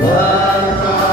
Berkah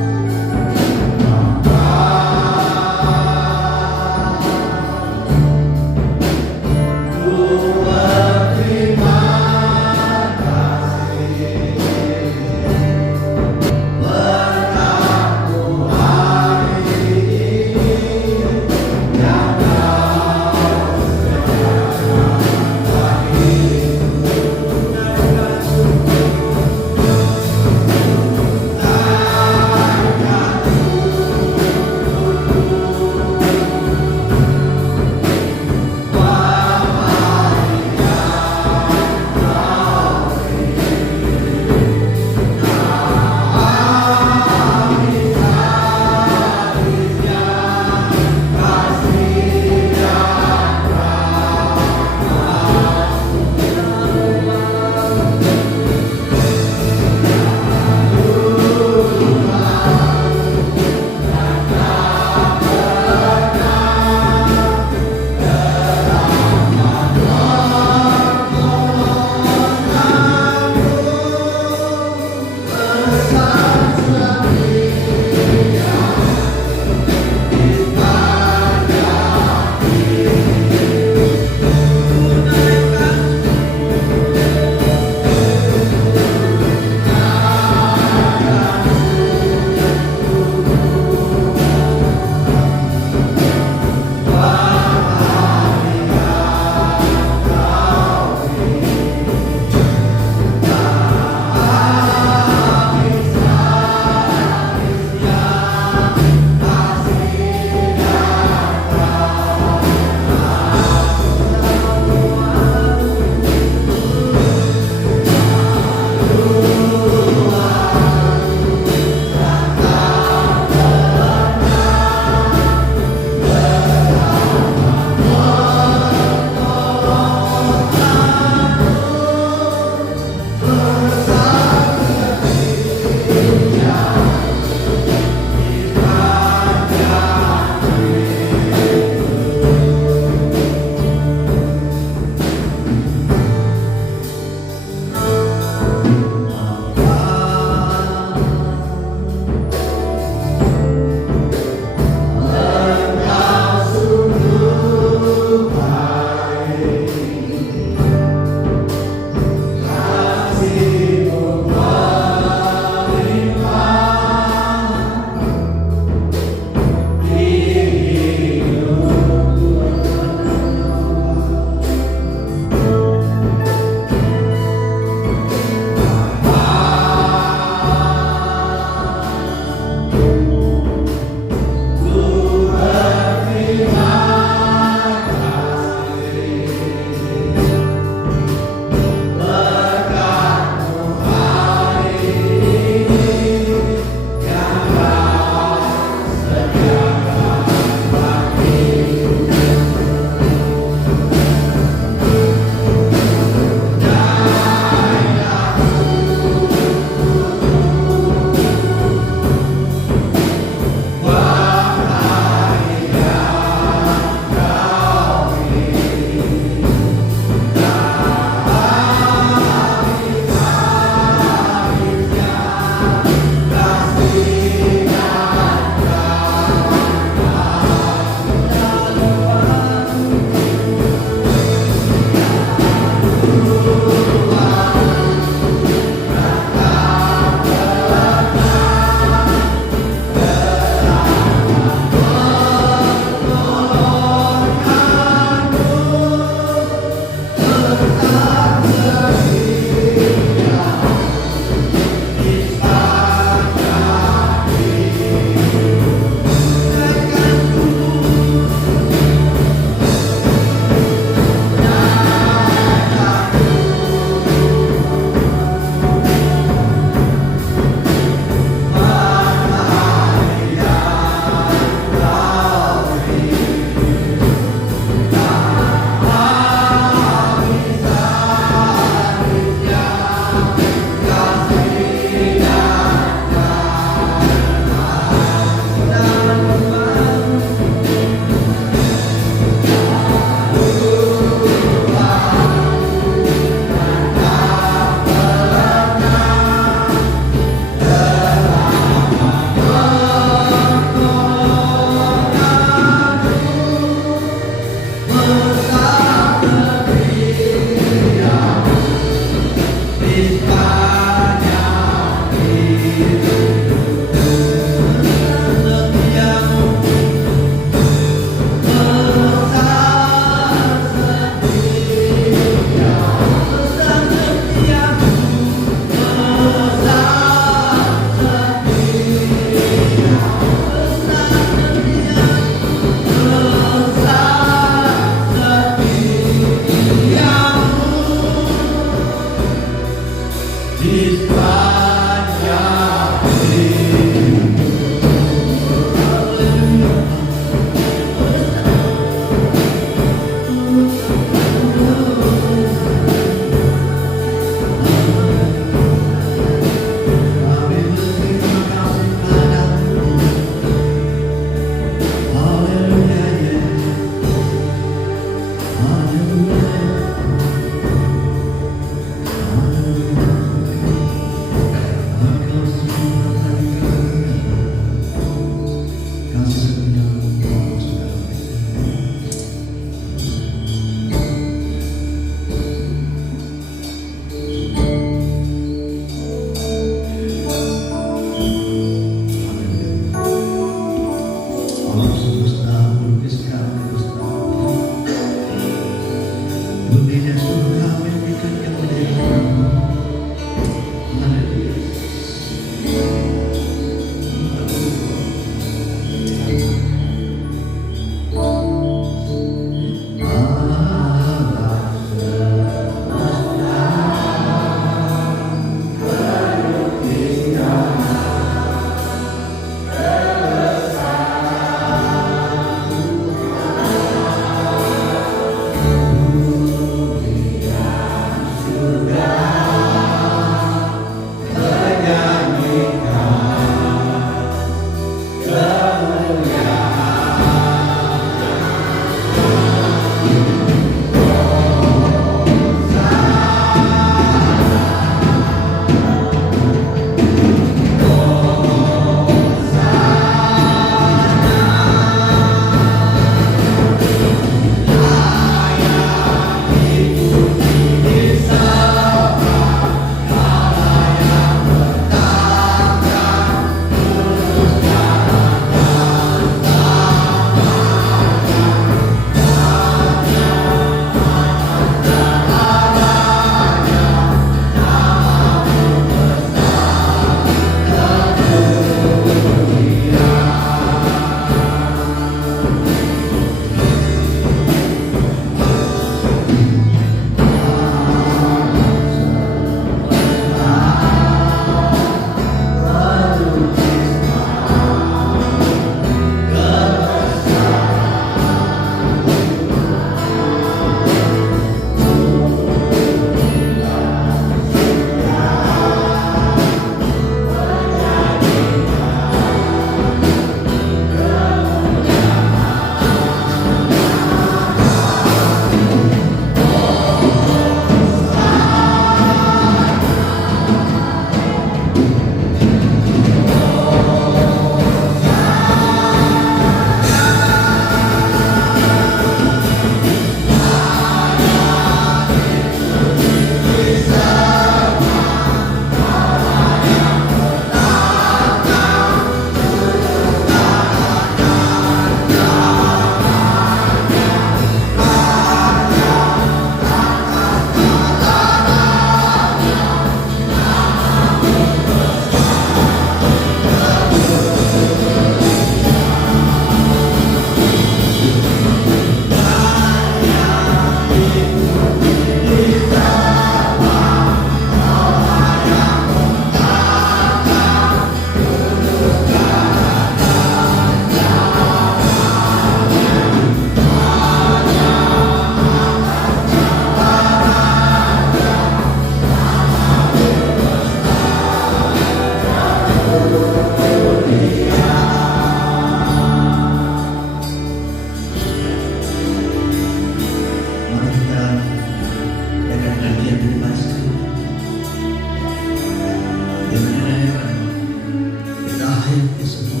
itu semua.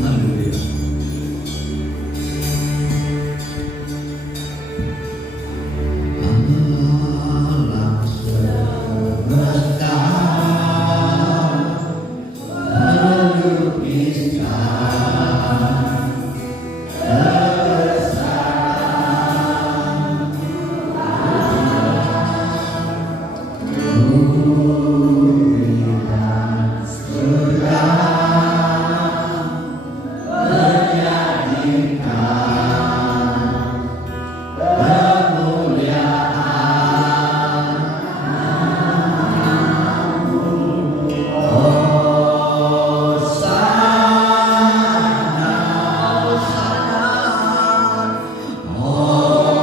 Haleluya. Alam semesta melukiskan kebesaran bumi dan surga menyanyikan kemuliaan. Hosana, Hosana, Hosana.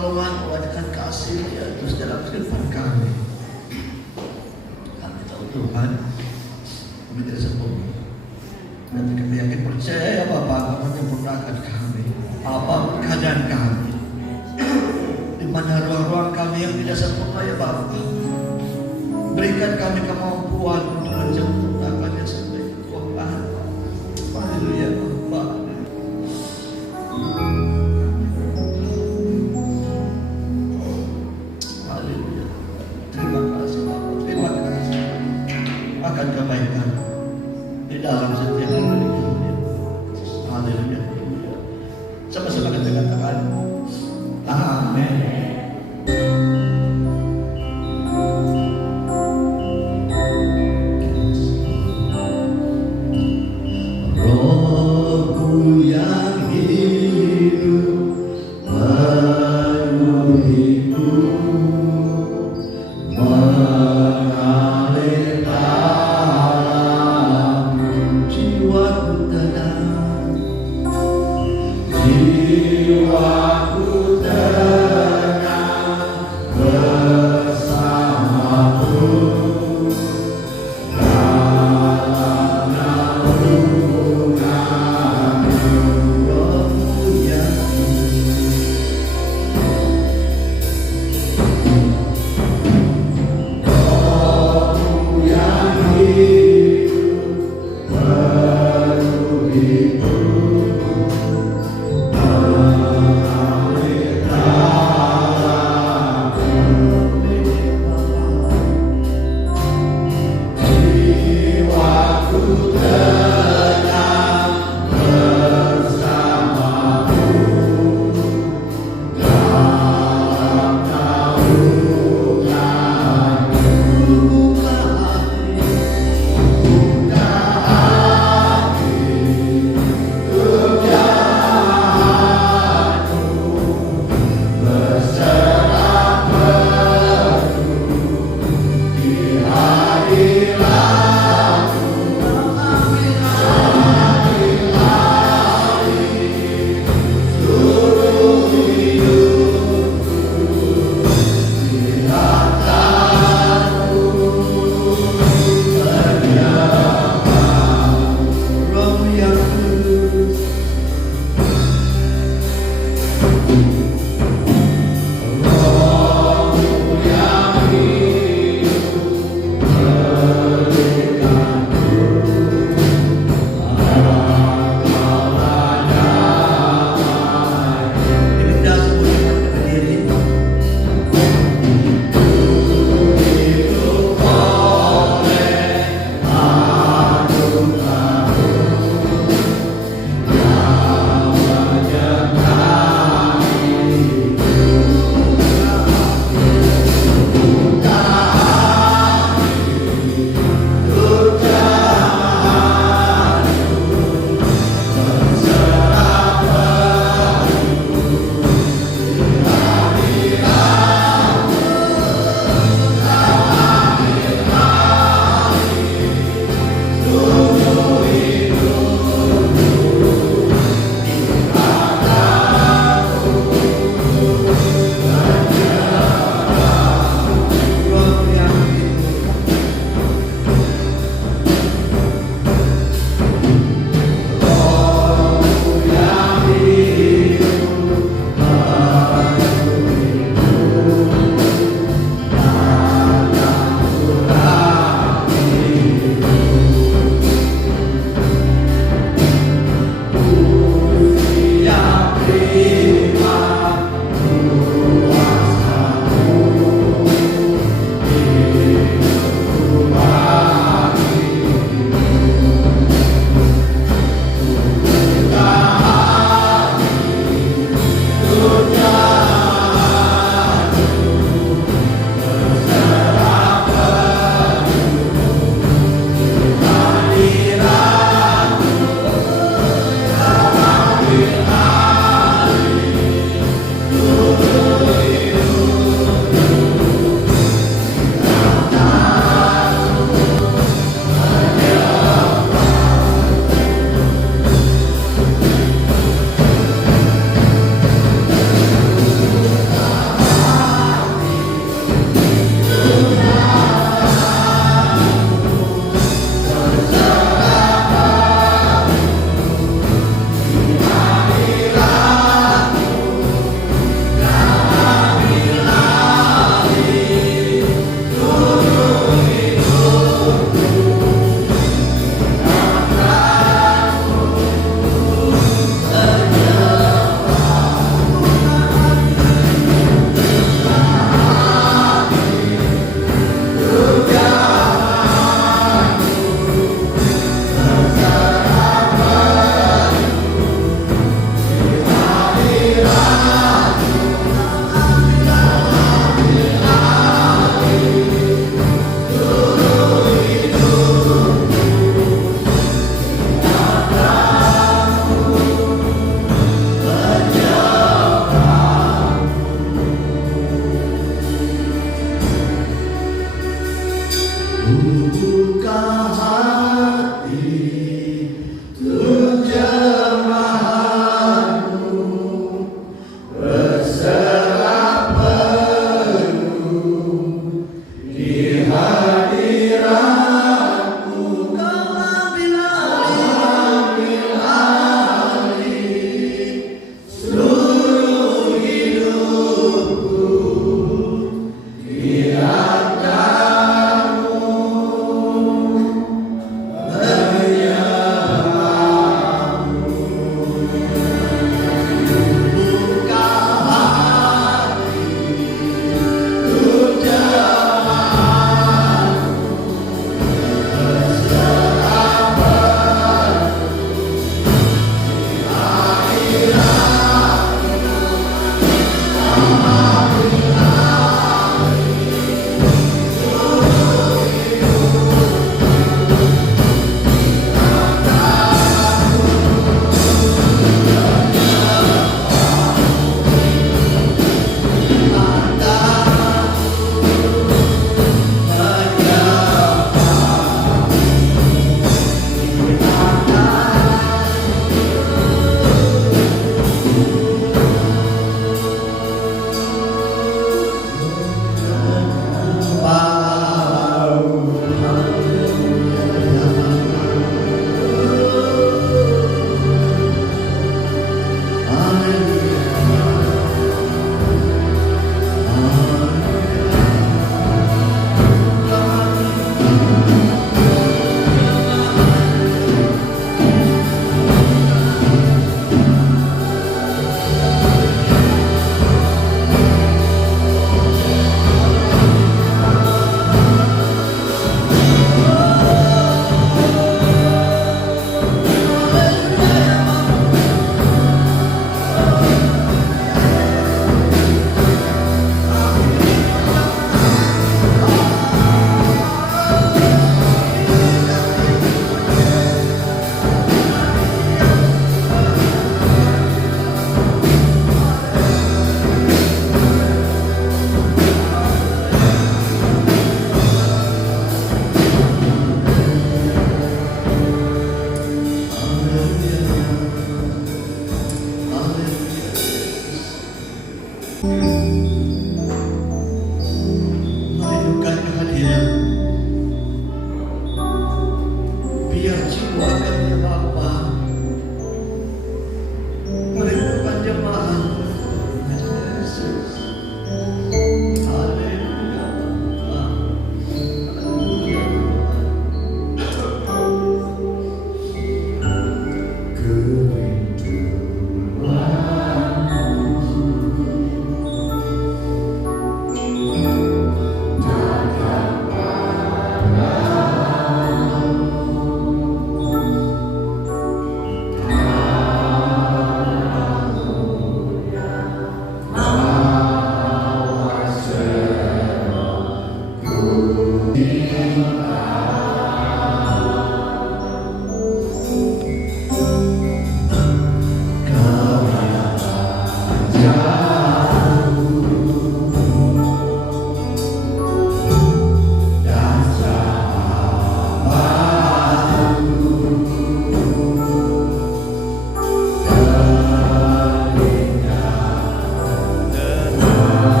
pertolongan, wajahkan kasih ya terus dalam kehidupan kami. Kami tahu Tuhan, kami tidak sempurna. Dan kami yakin percaya Bapa akan menyempurnakan kami. Apapun keadaan kami, di mana ruang-ruang kami yang tidak sempurna ya Bapa, berikan kami kemampuan untuk menyempurnakannya sampai Tuhan. Haleluya Bapa. Haleluya. Terima kasih Bapa. Terima kasih akan kebaikan di dalam setiap hari kami. Haleluya. Sama-sama kita katakan amin. Rohku yang hidup penuhiku, mengalir dalam jiwaku tenang, jiwaku tenang.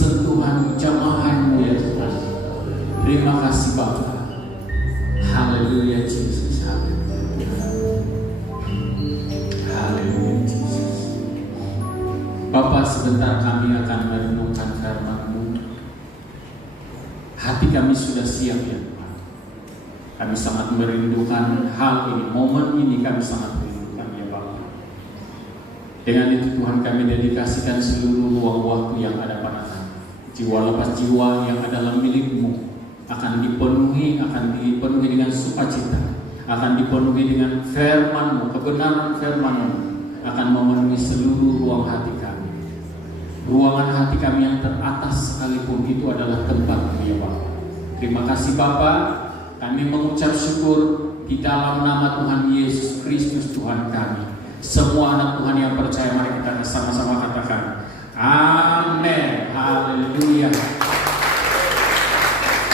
sentuhan jamahan-Mu ya Tuhan. Terima kasih Bapa. Haleluya Jesus. Haleluya Jesus. Bapa, sebentar kami akan merenungkan firman-Mu. Hati kami sudah siap ya Tuhan. Kami sangat merindukan hal ini, momen ini kami sangat merindukan ya Bapa. Dengan itu Tuhan, kami dedikasikan seluruh ruang waktu yang ada pada kami. Jiwa lepas jiwa yang adalah milik-Mu akan dipenuhi dengan sukacita, akan dipenuhi dengan firman-Mu, kebenaran firman-Mu akan memenuhi seluruh ruang hati kami. Ruangan hati kami yang teratas sekalipun itu adalah tempat ya Bapa. Terima kasih Bapa, kami mengucap syukur di dalam nama Tuhan Yesus Kristus Tuhan kami. Semua anak Tuhan yang percaya, mari kita sama-sama katakan amin. Haleluya.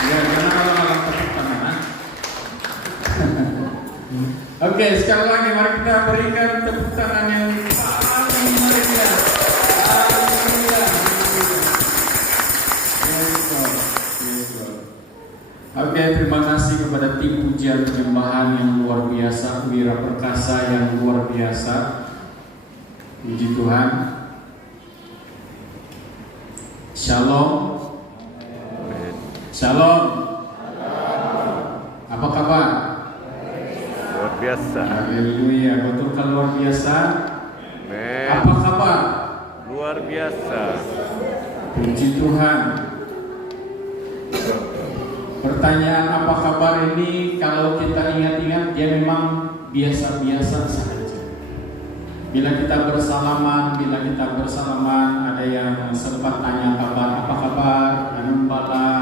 Ya, jangan alang-alang tepuk tangan. Oke, sekali lagi mari kita berikan tepuk tangan yang paling meriah. Haleluya. Yes, Lord. Oke, terima kasih kepada tim pujian penyembahan yang luar biasa, Wira Perkasa yang luar biasa. Puji Tuhan. Shalom. Shalom. Apa kabar? Luar biasa. Haleluya. Betulkah luar biasa? Amin. Apa kabar? Luar biasa. Puji Tuhan. Pertanyaan apa kabar ini kalau kita ingat-ingat dia memang biasa-biasa saja. Bila kita bersalaman ada yang sempat tanya kabar, apa kabar? Anum bala.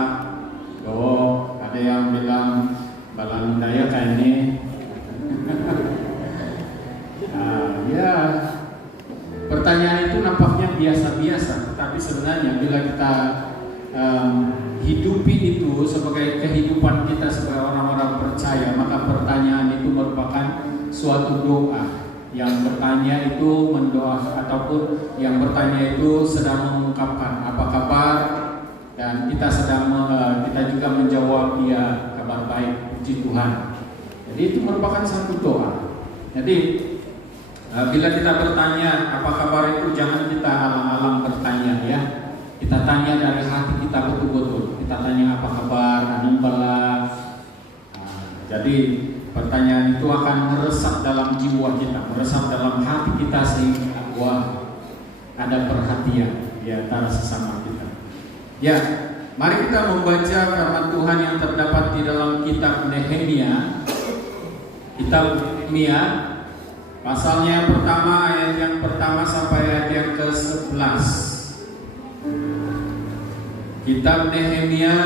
Oh, ada yang bilang bala daya kayak ini. Ya. Pertanyaan itu nampaknya biasa-biasa, tetapi sebenarnya bila kita hidupi itu sebagai kehidupan kita sebagai orang-orang percaya, maka pertanyaan itu merupakan suatu doa. Yang bertanya itu mendoa, ataupun yang bertanya itu sedang mengungkapkan apa kabar, dan kita juga menjawab dia kabar baik, puji Tuhan. Jadi itu merupakan satu doa. Jadi bila kita bertanya apa kabar itu, jangan kita alang-alang bertanya ya. Kita tanya dari hati kita betul-betul. Kita tanya apa kabar, anum bala. Jadi pertanyaan itu akan meresap dalam jiwa kita, meresap dalam hati kita, sehingga ada perhatian di antara sesama kita. Ya, mari kita membaca firman Tuhan yang terdapat di dalam kitab Nehemia. Kitab Nehemia, pasalnya yang pertama, ayat yang pertama sampai ayat yang ke-11. Kitab Nehemia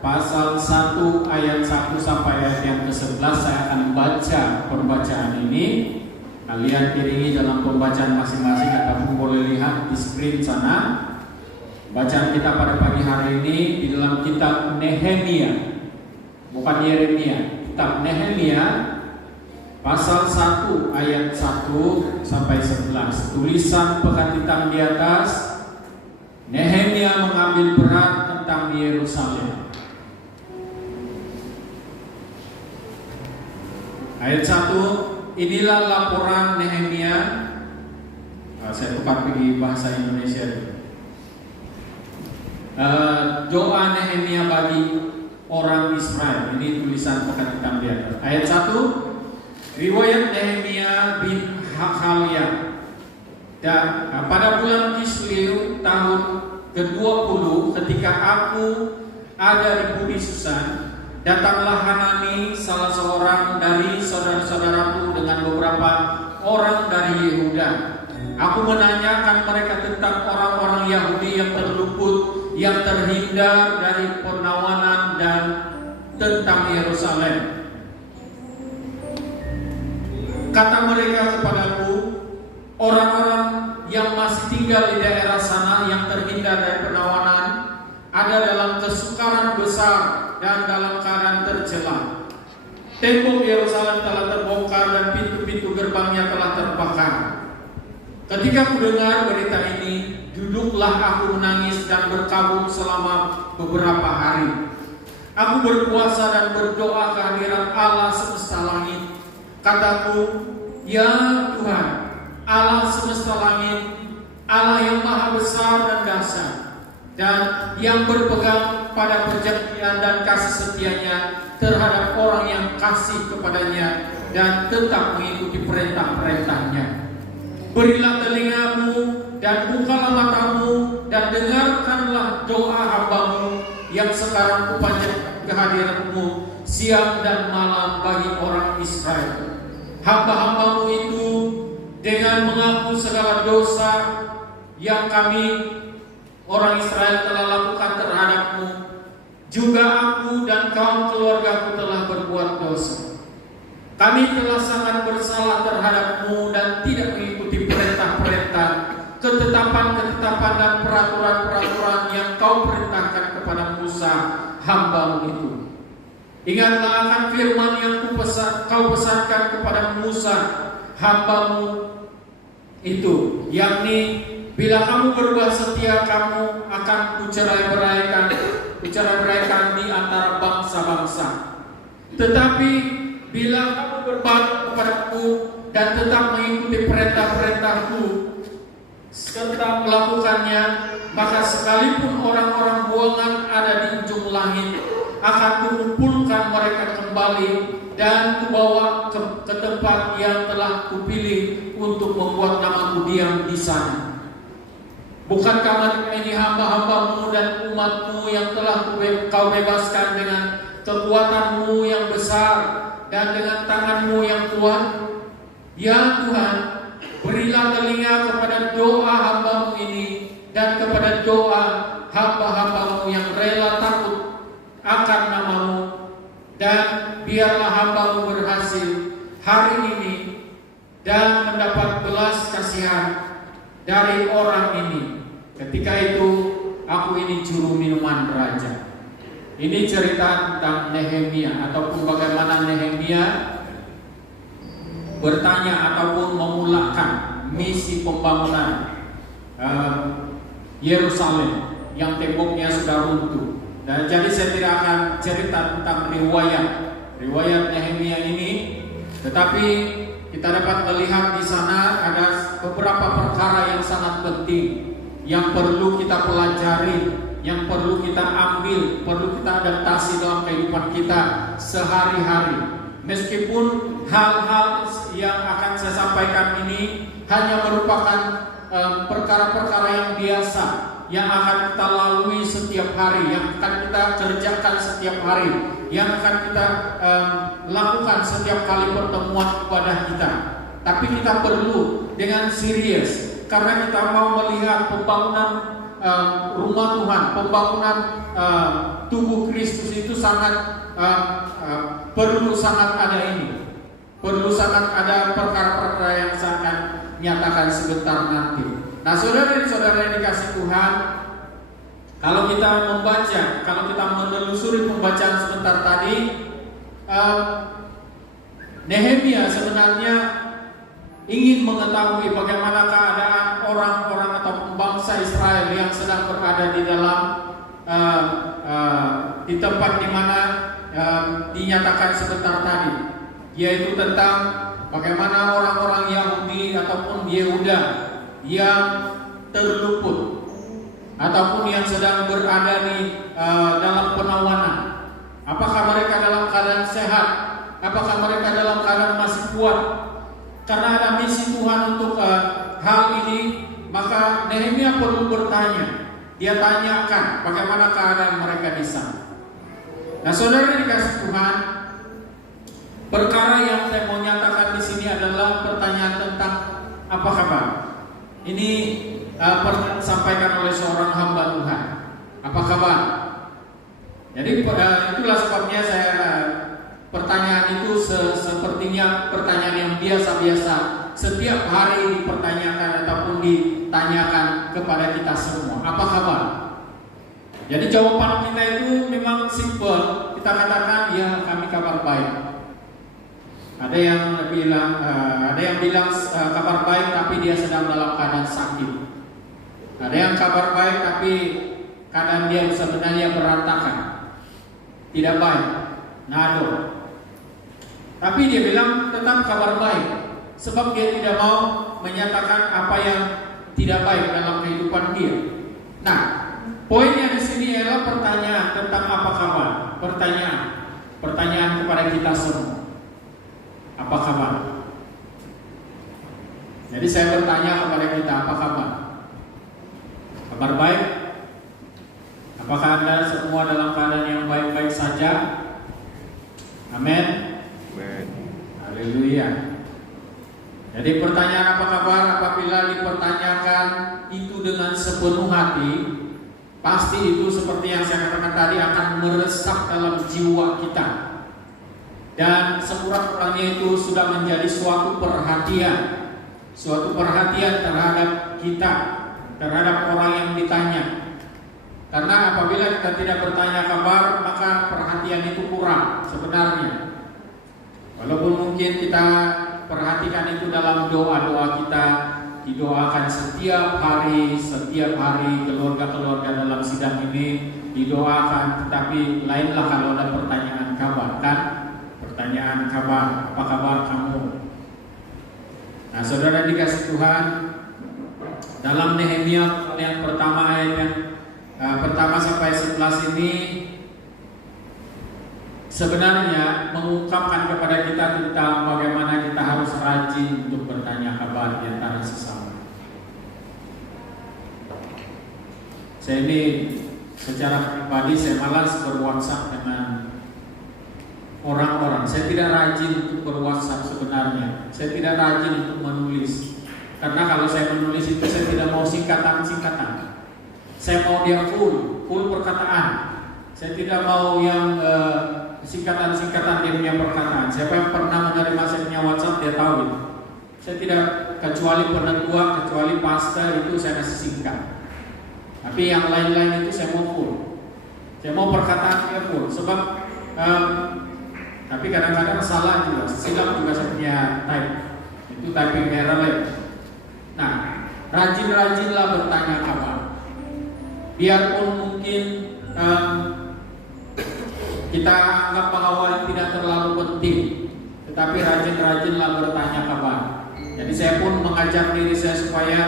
pasal 1 ayat 1 sampai ayat yang ke-11. Saya akan baca pembacaan ini. Kalian iringi dalam pembacaan masing-masing ataupun boleh lihat di screen sana. Bacaan kita pada pagi hari ini di dalam kitab Nehemia, bukan Yeremia. Kitab Nehemia pasal 1 ayat 1 sampai 11. Tulisan pekat hitam di atas, Nehemia mengambil berat tentang Yerusalem. Ayat 1, inilah laporan Nehemia. Saya tukar pergi bahasa Indonesia. Doa Nehemia bagi orang Israel. Ini tulisan pekat hitam di atas. Ayat 1, riwayat Nehemia bin Hakaliah. Dan pada bulan Kislew tahun ke-20, ketika aku ada di Bumi Susan, datanglah Hanani, salah seorang dari saudara-saudaraku, dengan beberapa orang dari Yehuda. Aku menanyakan mereka tentang orang-orang Yahudi yang terluput, yang terhindar dari penawanan, dan tentang Yerusalem. Kata mereka kepadaku, orang-orang yang masih tinggal di daerah sana yang terhindar dari penawanan ada dalam kesukaran besar dan dalam keadaan tercela. Tembok Yerusalem telah terbongkar dan pintu-pintu gerbangnya telah terbakar. Ketika ku dengar berita ini, duduklah aku menangis dan berkabung selama beberapa hari. Aku berpuasa dan berdoa kehadiran Allah semesta langit. Kataku, ya Tuhan, Allah semesta langit, Allah yang maha besar dan dahsyat, dan yang berpegang pada perjanjian dan kasih setianya terhadap orang yang kasih kepadanya dan tetap mengikuti perintah-perintahnya. Berilah telingamu dan bukalah matamu dan dengarkanlah doa hambamu yang sekarang kupanjatkan kehadiranmu siang dan malam bagi orang Israel. Hamba-hambamu itu dengan mengaku segala dosa yang kami orang Israel telah lakukan terhadapmu, juga aku dan kaum keluargaku telah berbuat dosa. Kami telah sangat bersalah terhadapmu dan tidak mengikuti perintah-perintah, ketetapan-ketetapan dan peraturan-peraturan yang kau perintahkan kepada Musa, hambamu itu. Ingatlah akan firman yang kau pesankan kepada Musa, hambamu itu, yakni bila kamu berbuat setia, kamu akan kucerai-beraikan di antara bangsa-bangsa. Tetapi bila kamu berbakti kepadaku dan tetap mengikuti perintah-perintahku serta melakukannya, maka sekalipun orang-orang buangan ada di ujung langit, akan kukumpulkan mereka kembali dan kubawa ke tempat yang telah kupilih untuk membuat namaku diam di sana. Bukankah ini hamba-hambamu dan umatmu yang telah kau bebaskan dengan kekuatanmu yang besar dan dengan tanganmu yang kuat? Ya Tuhan, berilah telinga kepada doa hambamu ini dan kepada doa hamba-hambamu yang rela takut akan namamu, dan biarlah hambamu berhasil hari ini dan mendapat belas kasihan dari orang ini. Ketika itu aku ini juru minuman raja. Ini cerita tentang Nehemia, ataupun bagaimana Nehemia bertanya ataupun memulakan misi pembangunan Yerusalem yang temboknya sudah runtuh. Dan jadi saya tidak akan cerita tentang riwayat Nehemia ini, tetapi kita dapat melihat di sana ada beberapa perkara yang sangat penting yang perlu kita pelajari, yang perlu kita ambil, perlu kita adaptasi dalam kehidupan kita sehari-hari. Meskipun hal-hal yang akan saya sampaikan ini hanya merupakan perkara-perkara yang biasa, yang akan kita lalui setiap hari, yang akan kita kerjakan setiap hari, yang akan kita lakukan setiap kali pertemuan ibadah kita. Tapi kita perlu dengan serius, karena kita mau melihat pembangunan rumah Tuhan, pembangunan tubuh Kristus itu sangat perlu sangat ada ini, perlu sangat ada perkara-perkara yang saya akan nyatakan sebentar nanti. Nah, saudara-saudara yang dikasih Tuhan, kalau kita membaca, kalau kita menelusuri pembacaan sebentar tadi, Nehemia sebenarnya ingin mengetahui bagaimana keadaan orang-orang atau bangsa Israel yang sedang berada di dalam di tempat di mana dinyatakan sebentar tadi, yaitu tentang bagaimana orang-orang Yahudi ataupun Yehuda yang terluput ataupun yang sedang berada di dalam penawanan. Apakah mereka dalam keadaan sehat? Apakah mereka dalam keadaan masih kuat? Karena ada misi Tuhan untuk hal ini, maka Nehemia perlu bertanya. Dia tanyakan bagaimana keadaan mereka di sana. Nah, saudara dikasih Tuhan, perkara yang saya mau nyatakan di sini adalah pertanyaan tentang apa kabar. Ini pernah disampaikan oleh seorang hamba Tuhan. Apa kabar? Jadi itulah sebabnya saya pertanyaan itu sepertinya pertanyaan yang biasa-biasa setiap hari dipertanyakan ataupun ditanyakan kepada kita semua. Apa kabar? Jadi jawaban kita itu memang simpel. Kita katakan ya kami kabar baik. Ada yang bilang kabar baik tapi dia sedang dalam keadaan sakit. Ada yang kabar baik tapi keadaan dia sebenarnya berantakan, tidak baik, nado. Tapi dia bilang tetap kabar baik, sebab dia tidak mau menyatakan apa yang tidak baik dalam kehidupan dia. Nah, poinnya di sini adalah pertanyaan tentang apa kabar. Pertanyaan kepada kita semua. Apa kabar? Jadi saya bertanya kepada kita, apa kabar? Kabar baik? Apakah Anda semua dalam keadaan yang baik-baik saja? Amin. Amin. Haleluya. Jadi pertanyaan apa kabar apabila dipertanyakan itu dengan sepenuh hati, pasti itu seperti yang saya katakan tadi akan meresap dalam jiwa kita. Dan sekurang-kurangnya itu sudah menjadi suatu perhatian terhadap kita, terhadap orang yang ditanya. Karena apabila kita tidak bertanya kabar, maka perhatian itu kurang sebenarnya. Walaupun mungkin kita perhatikan itu dalam doa-doa kita, didoakan setiap hari keluarga-keluarga dalam sidang ini didoakan, tetapi lainlah kalau ada pertanyaan kabar, kan? Pertanyaan kabar, apa kabar kamu? Nah, saudara dikasih Tuhan, dalam Nehemia yang pertama ayat yang pertama sampai 11 ini sebenarnya mengungkapkan kepada kita tentang bagaimana kita harus rajin untuk bertanya kabar di antara sesama. Saya ini secara pribadi saya malas berWhatsApp dengan orang-orang. Saya tidak rajin untuk berWhatsApp sebenarnya. Saya tidak rajin untuk menulis. Karena kalau saya menulis itu saya tidak mau singkatan-singkatan. Saya mau dia full perkataan. Saya tidak mau yang singkatan-singkatan dia punya perkataan. Siapa yang pernah menerima saya punya WhatsApp dia tahu itu. Saya tidak, kecuali penetua, kecuali pastor itu saya kasih singkat. Tapi yang lain-lain itu saya mau full. Saya mau perkataan dia full. Sebab tapi kadang-kadang salah juga, silap juga saya punya type. Itu typing error ya. Nah, rajin-rajinlah bertanya kabar. Biarpun mungkin kita anggap bahwa tidak terlalu penting, tetapi rajin-rajinlah bertanya kabar. Jadi saya pun mengajar diri saya supaya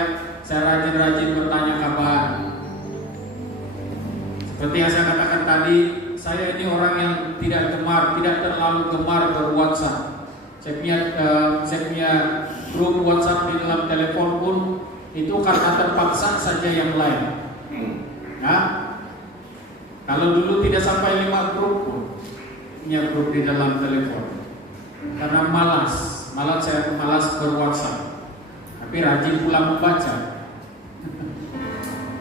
saya rajin-rajin bertanya kabar. Seperti yang saya katakan tadi, saya ini orang yang tidak terlalu gemar berWhatsApp. Saya punya grup WhatsApp di dalam telepon pun itu karena terpaksa saja yang lain. Ya, kalau dulu tidak sampai 5 grup pun punya grup di dalam telepon. Karena malas saya malas berWhatsApp. Tapi rajin pula membaca.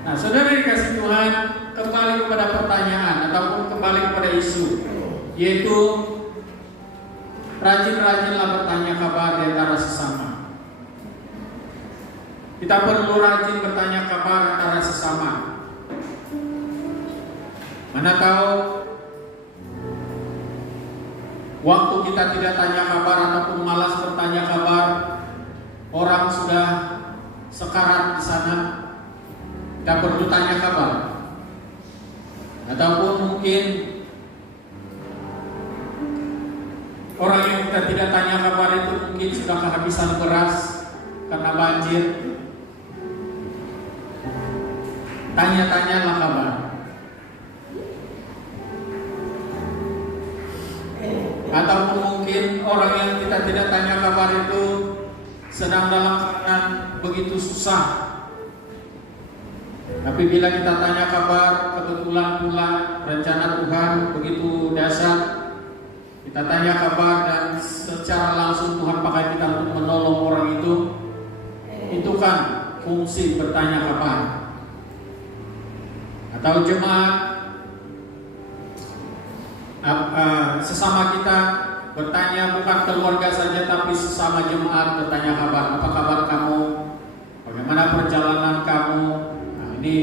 Nah, saudara dikasih Tuhan, kembali kepada pertanyaan ataupun kembali kepada isu, yaitu rajin-rajinlah bertanya kabar di antara sesama. Kita perlu rajin bertanya kabar antara sesama. Mana tahu waktu kita tidak tanya kabar ataupun malas bertanya kabar, orang sudah sekarat di sana. Kita perlu tanya kabar. Ataupun mungkin orang yang kita tidak tanya kabar itu mungkin sudah kehabisan beras karena banjir. Tanya-tanyalah kabar. Ataupun mungkin orang yang kita tidak tanya kabar itu sedang dalam keadaan begitu susah. Tapi bila kita tanya kabar, kebetulan pula rencana Tuhan begitu dahsyat, kita tanya kabar dan secara langsung Tuhan pakai kita untuk menolong orang itu kan fungsi bertanya kabar. Atau jemaat sesama kita bertanya, bukan keluarga saja tapi sesama jemaat bertanya kabar. Apa kabar kamu? Bagaimana perjalanan kamu? Nah, ini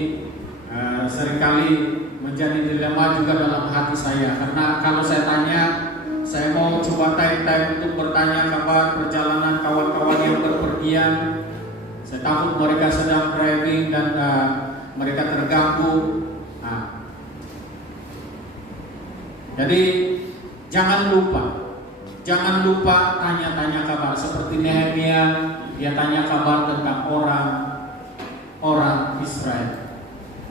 seringkali menjadi dilema juga dalam hati saya. Karena kalau saya tanya, saya mau coba time-time untuk bertanya kabar perjalanan kawan-kawan yang berpergian. Saya takut mereka sedang driving dan mereka terganggu. Nah, jadi jangan lupa tanya-tanya kabar. Seperti Nehemia, dia tanya kabar tentang orang Israel.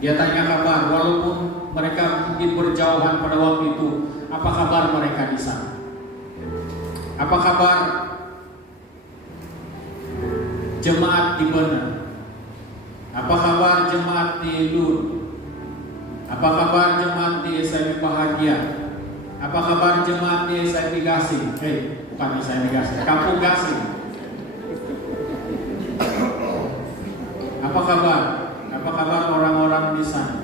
Dia tanya kabar walaupun mereka mungkin berjauhan pada waktu itu. Apa kabar mereka di sana? Apa kabar jemaat di Bener? Apa kabar jemaat di Lur? Apa kabar jemaat di SIP Bahagia? Apa kabar jemaat di SIP Gasing? Bukan SIP Gasing, Kampung Gasing. Apa kabar? Apa kabar orang-orang di sana?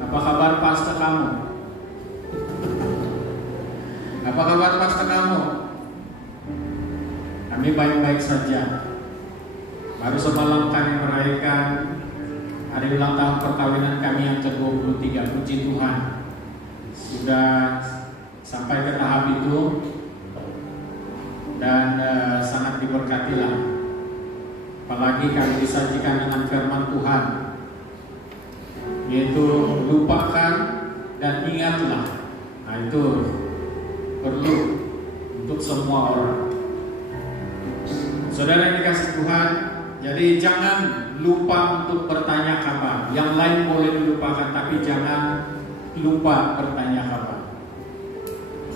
Apa kabar pastor kamu? Apa kabar pastor kamu? Kami baik-baik saja. Baru semalam kami merayakan hari ulang tahun perkawinan kami yang ke-23. Puji Tuhan, sudah sampai ke tahap itu dan sangat diberkatilah. Apalagi kami disajikan dengan firman Tuhan, yaitu lupakan dan ingatlah. Nah, itu perlu untuk semua orang. Saudara yang dikasih Tuhan, jadi jangan lupa untuk bertanya kabar. Yang lain boleh dilupakan, tapi jangan lupa bertanya kabar.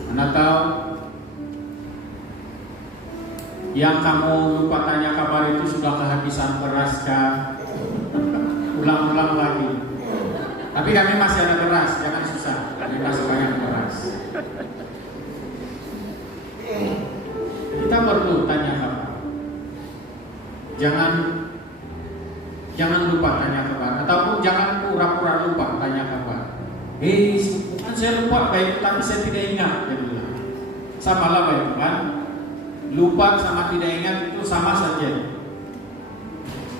Anda tahu, yang kamu lupa tanya kabar itu sudah kehabisan beras kah? Ulang-ulang lagi. Tapi kami masih ada beras, jangan susah. Kami masih banyak beras. Kita perlu tanya kabar. Jangan lupa tanya kabar, ataupun jangan pura-pura lupa tanya kabar. Bukan saya lupa baik, tapi saya tidak ingat. Sama lah baik kan? Lupa sama tidak ingat itu sama saja.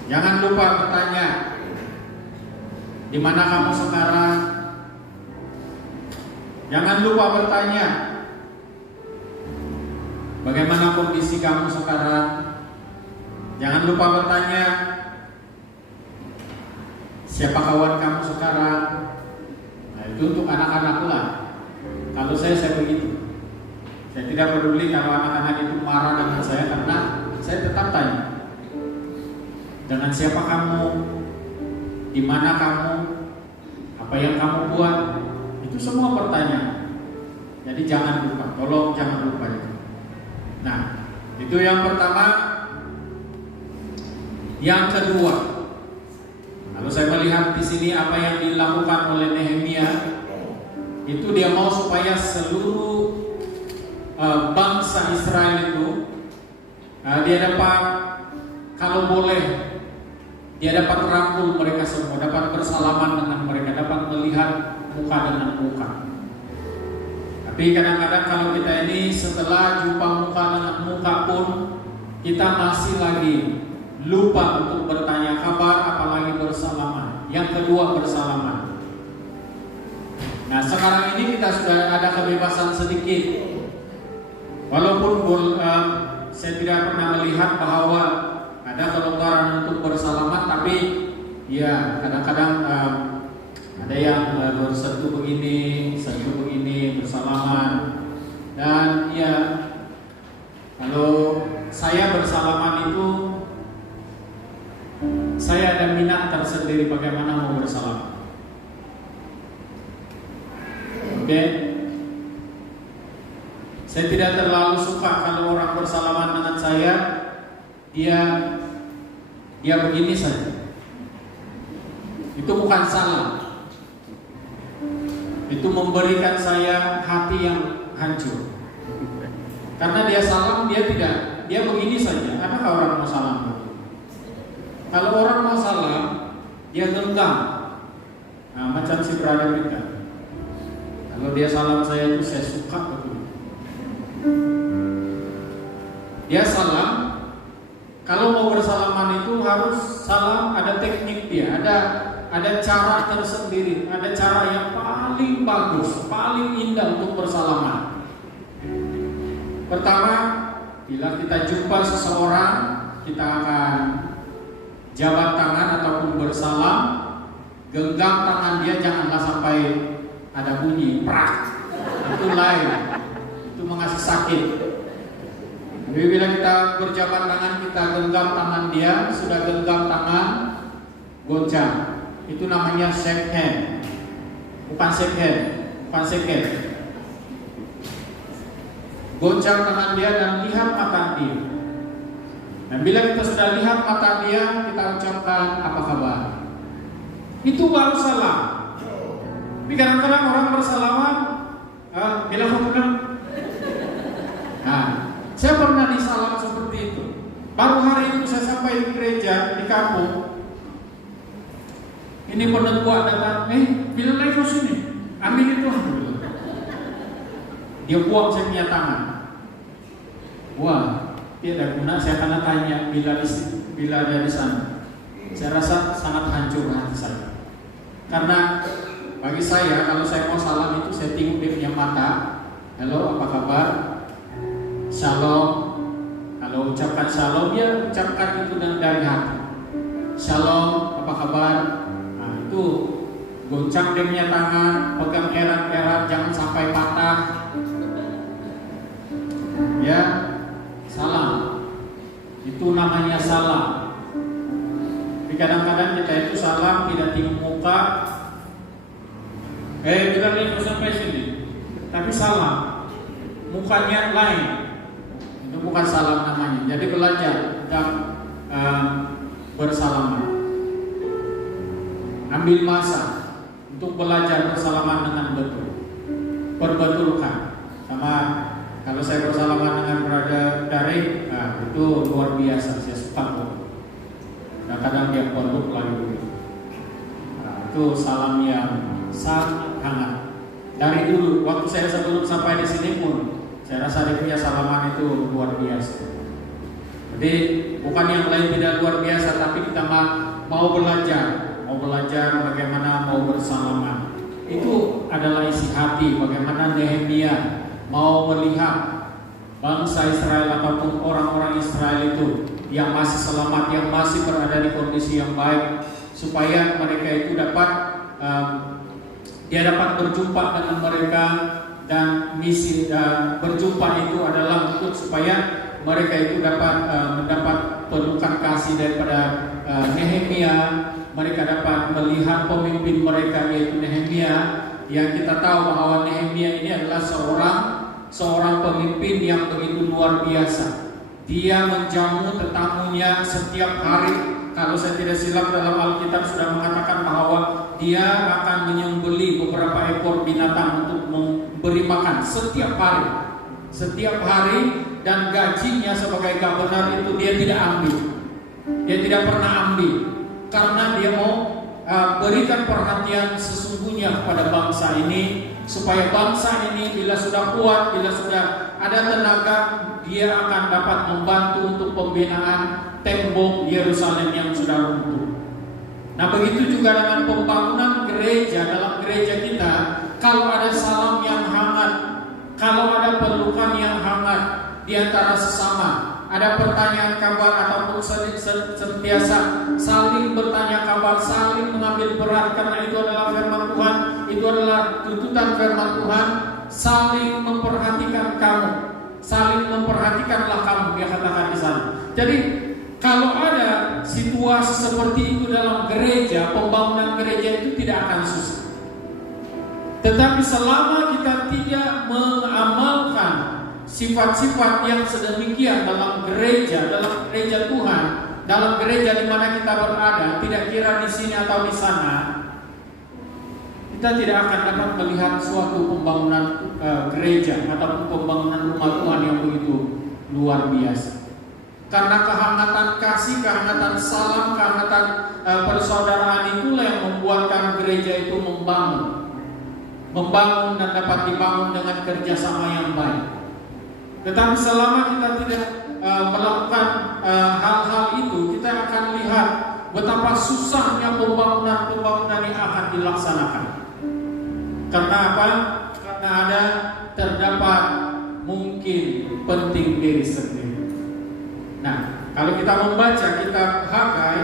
Jangan lupa bertanya, di mana kamu sekarang? Jangan lupa bertanya, bagaimana kondisi kamu sekarang? Jangan lupa bertanya, siapa kawan kamu sekarang? Nah, itu untuk anak-anak lah. Kalau saya begitu. Saya tidak peduli kalau anak-anak itu marah dengan saya, karena saya tetap tanya, dengan siapa kamu, di mana kamu, apa yang kamu buat, itu semua pertanyaan. Jadi jangan lupa, tolong jangan lupa itu. Nah, itu yang pertama. Yang kedua, kalau saya melihat di sini apa yang dilakukan oleh Nehemia, itu dia mau supaya seluruh bangsa Israel itu dia dapat, kalau boleh, dia dapat rangkul mereka semua, dapat bersalaman dengan mereka, dapat melihat muka dengan muka. Tapi kadang-kadang kalau kita ini setelah jumpa muka dengan muka pun kita masih lagi lupa untuk bertanya kabar, apalagi bersalaman. Yang kedua, bersalaman. Nah, sekarang ini kita sudah ada kebebasan sedikit. Walaupun saya tidak pernah melihat bahwa ada kelonggaran untuk bersalaman, tapi ya kadang-kadang ada yang bersentuh begini, bersalaman. Dan ya, kalau saya bersalaman itu, saya ada minat tersendiri bagaimana mau bersalaman. Oke? Saya tidak terlalu suka kalau orang bersalaman dengan saya, dia begini saja. Itu bukan salah. Itu memberikan saya hati yang hancur. Karena dia salam, dia begini saja. Adakah orang mau salam begitu? Kalau orang mau salam, dia genggam. Nah, macam si brother kita. Kalau dia salam saya itu saya suka betul. Dia salam. Kalau mau bersalaman itu harus salam, ada teknik dia, ada cara tersendiri, ada cara yang paling bagus, paling indah untuk bersalaman. Pertama, bila kita jumpa seseorang, kita akan jabat tangan ataupun bersalam, genggam tangan dia janganlah sampai ada bunyi prak. Itu lain. Itu mengasih sakit. Jadi bila kita berjabat tangan, kita genggam tangan dia, sudah genggam tangan, goncang. Itu namanya shake hand. Bukan shake hand, bukan shake hand. Goncang tangan dia dan lihat mata dia. Dan bila kita sudah lihat mata dia, kita ucapkan apa kabar. Itu baru salam. Tapi kadang-kadang orang bersalaman, bila hukum. Nah, saya pernah disalam seperti itu. Baru hari itu saya sampai di gereja di kampung. Ini penentuan datang, bila lagi ke sini, ambil itu. Dia buang saya punya tangan. Wah, tidak guna. Saya akan tanya bila ada di sana. Saya rasa sangat hancur hati saya. Karena bagi saya, kalau saya mau salam itu saya tengok dia punya mata. Halo, apa kabar? Shalom. Kalau ucapkan shalom, dia ucapkan itu dari hati. Shalom, apa kabar? Nah, itu goncang dia punya tangan, pegang erat-erat, jangan sampai patah. Ya, salam. Itu namanya salam. Tapi kadang-kadang kita itu salam tidak tinggi muka. Kita lihat sampai sini. Tapi salam, mukanya lain. Itu bukan salam namanya. Jadi belajar dan bersalaman. Ambil masa untuk belajar bersalaman dengan betul. Perbetulkan. Sama kalau saya bersalaman dengan brother Dari, itu luar biasa. Saya suka kok. Kadang-kadang dia produk lagi. Itu salam yang sangat hangat. Dari dulu, waktu saya sebelum sampai di sini pun, saya rasa dia punya salaman itu luar biasa. Jadi bukan yang lain tidak luar biasa, tapi kita mau belajar bagaimana mau bersalaman. Itu adalah isi hati bagaimana Nehemia mau melihat bangsa Israel ataupun orang-orang Israel itu yang masih selamat, yang masih berada di kondisi yang baik, supaya mereka itu dapat dia dapat berjumpa dengan mereka. Dan misi berjumpa itu adalah untuk supaya mereka itu dapat mendapat pelukan kasih daripada Nehemia. Mereka dapat melihat pemimpin mereka yaitu Nehemia, yang kita tahu bahwa Nehemia ini adalah seorang pemimpin yang begitu luar biasa. Dia menjamu tetamunya setiap hari. Kalau saya tidak silap dalam Alkitab sudah mengatakan bahwa dia akan menyembelih beberapa ekor binatang untuk memberi makan setiap hari, dan gajinya sebagai gubernur itu dia tidak ambil. Dia tidak pernah ambil karena dia mau berikan perhatian sesungguhnya kepada bangsa ini, supaya bangsa ini bila sudah kuat, bila sudah ada tenaga, dia akan dapat membantu untuk pembinaan tembok Yerusalem yang sudah runtuh. Nah, begitu juga dengan pembangunan gereja. Dalam gereja kita, kalau ada salam yang hangat, kalau ada pelukan yang hangat di antara sesama, ada pertanyaan kabar ataupun sentiasa saling bertanya kabar, saling mengambil berat karena itu adalah firman Tuhan, itu adalah tuntutan firman Tuhan. Saling memperhatikan kamu, saling memperhatikanlah kamu, dia katakan di sana. Jadi kalau ada situasi seperti itu dalam gereja, pembangunan gereja itu tidak akan susah. Tetapi selama kita tidak mengamalkan sifat-sifat yang sedemikian dalam gereja Tuhan, dalam gereja di mana kita berada, tidak kira di sini atau di sana, kita tidak akan dapat melihat suatu pembangunan gereja ataupun pembangunan rumah Tuhan yang begitu luar biasa. Karena kehangatan kasih, kehangatan salam, kehangatan persaudaraan itulah yang membuatkan gereja itu membangun dan dapat dibangun dengan kerjasama yang baik. Tetapi selama kita tidak melakukan hal-hal itu, kita akan lihat betapa susahnya pembangunan yang akan dilaksanakan. Karena apa? Karena terdapat mungkin penting diri sendiri. Nah, kalau kita membaca kitab Hagai,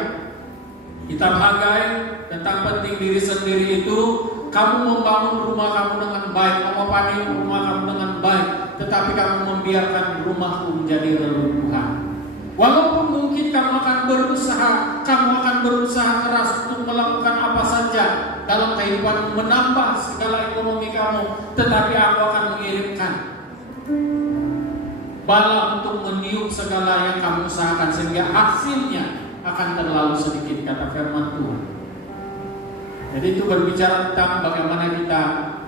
Kitab Hagai tentang penting diri sendiri itu, kamu membangun rumah kamu dengan baik, memopani rumah kamu dengan baik, tetapi kamu membiarkan rumahku menjadi reruntuhan. Walaupun mungkin kamu akan berusaha keras untuk melakukan apa saja dalam kehidupan, menambah segala ekonomi kamu, tetapi aku akan mengirimkan bala untuk meniup segala yang kamu usahakan, sehingga hasilnya akan terlalu sedikit, kata firman Tuhan. Jadi itu berbicara tentang bagaimana kita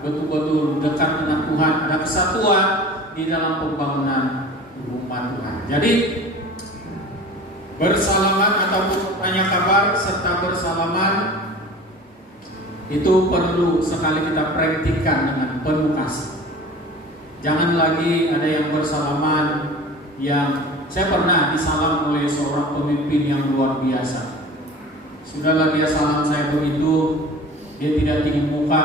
betul-betul dekat dengan Tuhan, ada kesatuan di dalam pembangunan rumah Tuhan. Jadi bersalaman ataupun tanya kabar serta bersalaman itu perlu sekali kita praktikkan dengan penuh kasih. Jangan lagi ada yang bersalaman yang saya pernah disalam oleh seorang pemimpin yang luar biasa. Sudahlah dia salam saya begitu, dia tidak tinggi muka,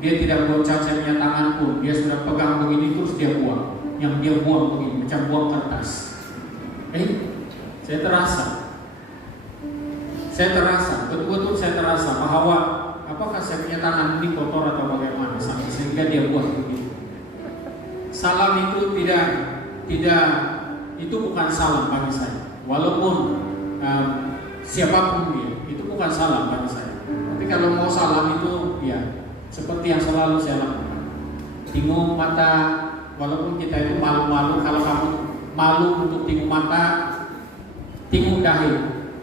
dia tidak bocah, saya punya tangan pun, dia sudah pegang begini terus dia buang. Yang dia buang begini, macam buang kertas. Saya terasa, betul-betul saya terasa bahwa apakah saya punya tangan ini kotor atau bagaimana, sehingga dia buat begitu. Salam itu itu bukan salam bagi saya. Walaupun siapapun dia, itu bukan salam bagi saya. Tapi kalau mau salam itu ya seperti yang selalu saya lakukan. Tingu mata, walaupun kita itu malu-malu, kalau kamu malu untuk tingu mata, tingu dahi,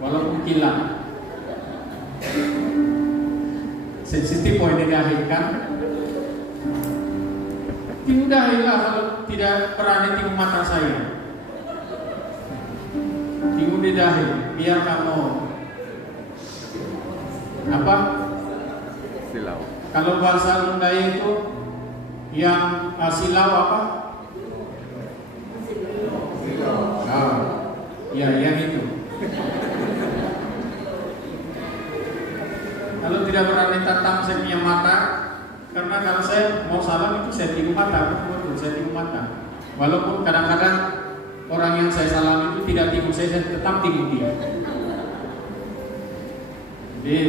walaupun kilat. Sensitif poinnya dahi kan? Tingu dahi lah kalau tidak berani tingu mata saya. Tingu di dahi, biar kamu apa? Silau. Kalau bahasa Sunda itu yang silau apa? Oh, ya yang itu. Kalau tidak berani tatap saya punya mata, karena kalau saya mau salam itu saya tingu mata, betul saya tingu mata. Walaupun kadang-kadang orang yang saya salam itu tidak tingu saya tetap tingu dia. Jadi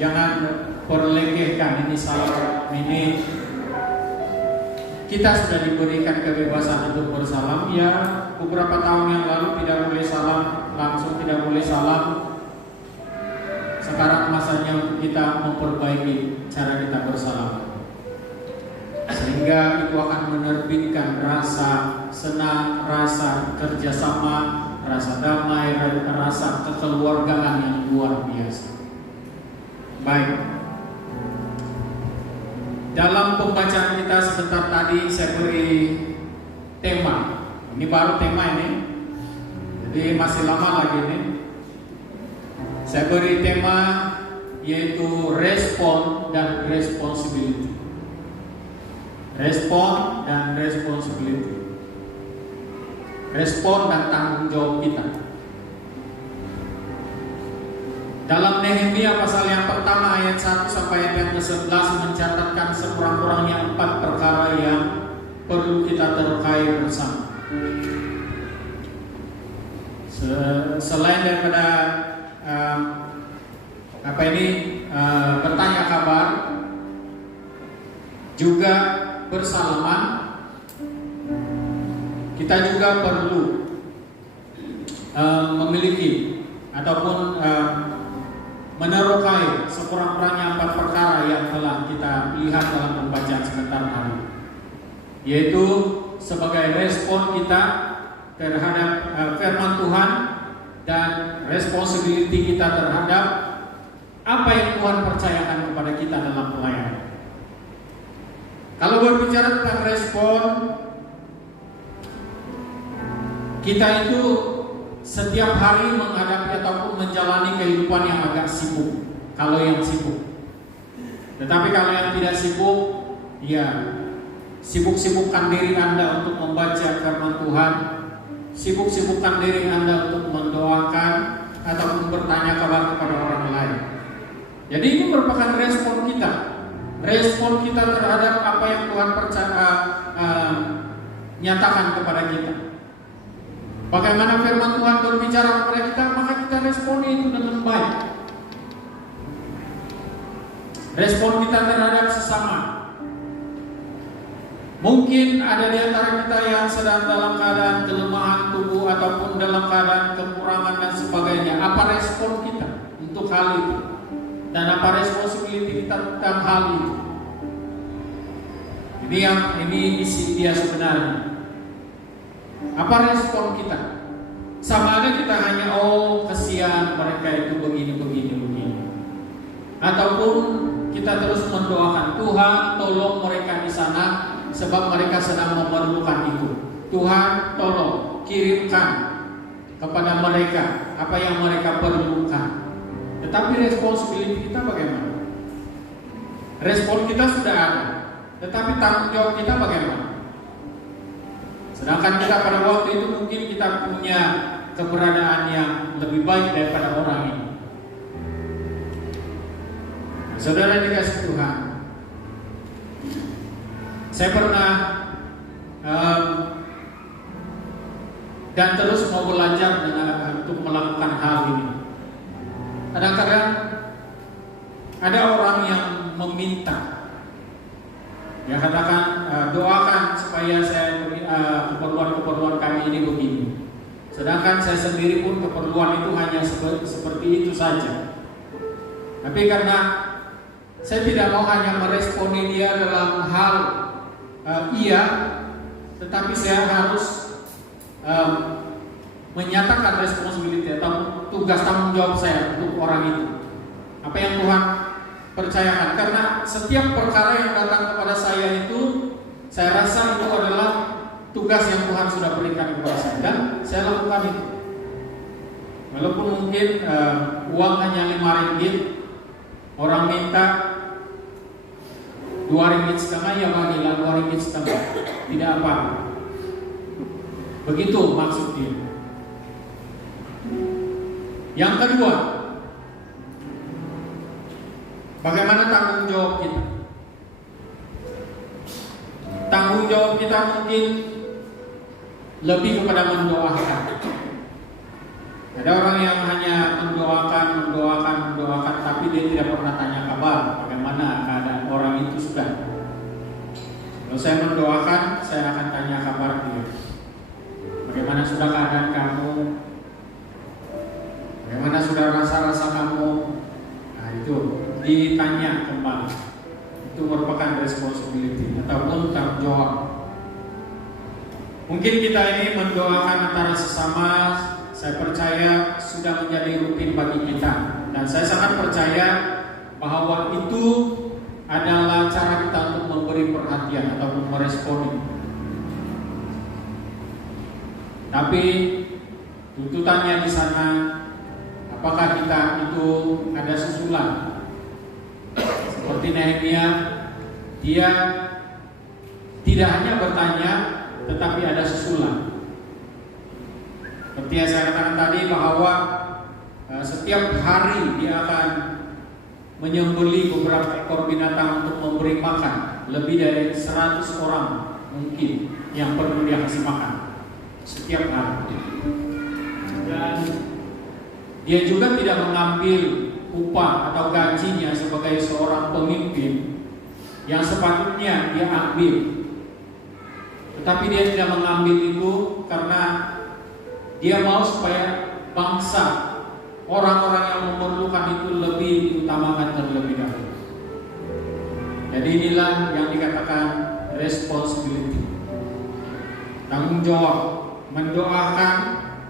jangan perlekehkan ini salam ini. Kita sudah diberikan kebebasan untuk bersalam. Ya, beberapa tahun yang lalu tidak boleh salam langsung, tidak boleh salam. Sekarang masanya untuk kita memperbaiki cara kita bersalam, sehingga itu akan menerbitkan rasa senang, rasa kerjasama, rasa damai, rasa kekeluargaan yang luar biasa. Baik, dalam pembacaan kita sebentar tadi saya beri tema. Ini baru tema ini, jadi masih lama lagi ini. Saya beri tema yaitu respon dan responsibility. Respon dan responsibility. Respon dan tanggung jawab kita. Dalam Nehemia pasal yang pertama ayat 1 sampai ayat yang ke-11 mencatatkan sekurang-kurangnya 4 perkara yang perlu kita terkait bersama. Selain daripada bertanya kabar, juga bersalaman, kita juga perlu memiliki ataupun menerokai sekurang-kurangnya 4 perkara yang telah kita lihat dalam pembacaan sebentar tadi, yaitu sebagai respon kita terhadap firman Tuhan dan responsibility kita terhadap apa yang Tuhan percayakan kepada kita dalam pelayanan. Kalau berbicara tentang respon, kita itu setiap hari menghadapi ataupun menjalani kehidupan yang agak sibuk. Kalau yang sibuk, tetapi kalau yang tidak sibuk, ya sibuk-sibukkan diri Anda untuk membaca firman Tuhan, sibuk-sibukkan diri Anda untuk mendoakan ataupun bertanya kabar kepada orang lain. Jadi ini merupakan respon kita terhadap apa yang Tuhan nyatakan kepada kita. Bagaimana firman Tuhan berbicara kepada kita, maka kita responi itu dengan baik. Respon kita terhadap sesama. Mungkin ada di antara kita yang sedang dalam keadaan kelemahan tubuh ataupun dalam keadaan kekurangan dan sebagainya. Apa respon kita untuk hal itu? Dan apa responsibility kita tentang hal itu? Ini isi dia sebenarnya. Apa respon kita? Sama ada kita hanya kesian mereka itu begini. Ataupun kita terus mendoakan, Tuhan tolong mereka di sana sebab mereka sedang memerlukan itu. Tuhan tolong kirimkan kepada mereka apa yang mereka perlukan. Tetapi responsibility kita bagaimana? Respon kita sudah ada, tetapi tanggung jawab kita bagaimana? Sedangkan kita pada waktu itu mungkin kita punya keberadaan yang lebih baik daripada orang ini. Saudara dikasih Tuhan, saya pernah dan terus mau belajar untuk melakukan hal ini. Kadang-kadang ada orang yang meminta, ya katakan doakan supaya saya keperluan kami ini begini. Sedangkan saya sendiri pun keperluan itu hanya seperti itu saja. Tapi karena saya tidak mau hanya meresponi dia dalam hal iya, tetapi saya harus menyatakan responsibility atau tugas tanggung jawab saya untuk orang itu. Apa yang Tuhan percayakan, karena setiap perkara yang datang kepada saya itu, saya rasa itu adalah tugas yang Tuhan sudah berikan kepada saya dan saya lakukan itu. Walaupun mungkin uang hanya 5 ringgit, orang minta 2,5 ringgit, ya bagilah 2,5 ringgit, tidak apa. Begitu maksud dia. Yang kedua, bagaimana tanggung jawab kita? Tanggung jawab kita mungkin lebih kepada mendoakan. Ada orang yang hanya mendoakan, tapi dia tidak pernah tanya kabar bagaimana keadaan orang itu sudah. Kalau saya mendoakan, saya akan tanya kabar dia. Bagaimana sudah keadaan kamu? Bagaimana sudah rasa-rasa kamu? Nah itu ditanya kembali. Itu merupakan responsibility ataupun tanggung jawab. Mungkin kita ini mendoakan antara sesama, saya percaya sudah menjadi rutin bagi kita. Dan saya sangat percaya bahwa itu adalah cara kita untuk memberi perhatian ataupun meresponi. Tapi tuntutannya di sana, apakah kita itu ada susulan? Seperti Nehemia, dia tidak hanya bertanya, tetapi ada susulan. Seperti yang saya katakan tadi bahwa setiap hari dia akan menyembelih beberapa ekor binatang untuk memberi makan lebih dari 100 orang mungkin yang perlu dia kasih makan setiap hari. Dan dia juga tidak mengambil upah atau gajinya sebagai seorang pemimpin yang sepatutnya dia ambil. Tetapi dia tidak mengambil itu karena dia mau supaya bangsa, orang-orang yang memerlukan itu lebih diutamakan terlebih dahulu. Jadi inilah yang dikatakan responsibility. Tanggung jawab, mendoakan,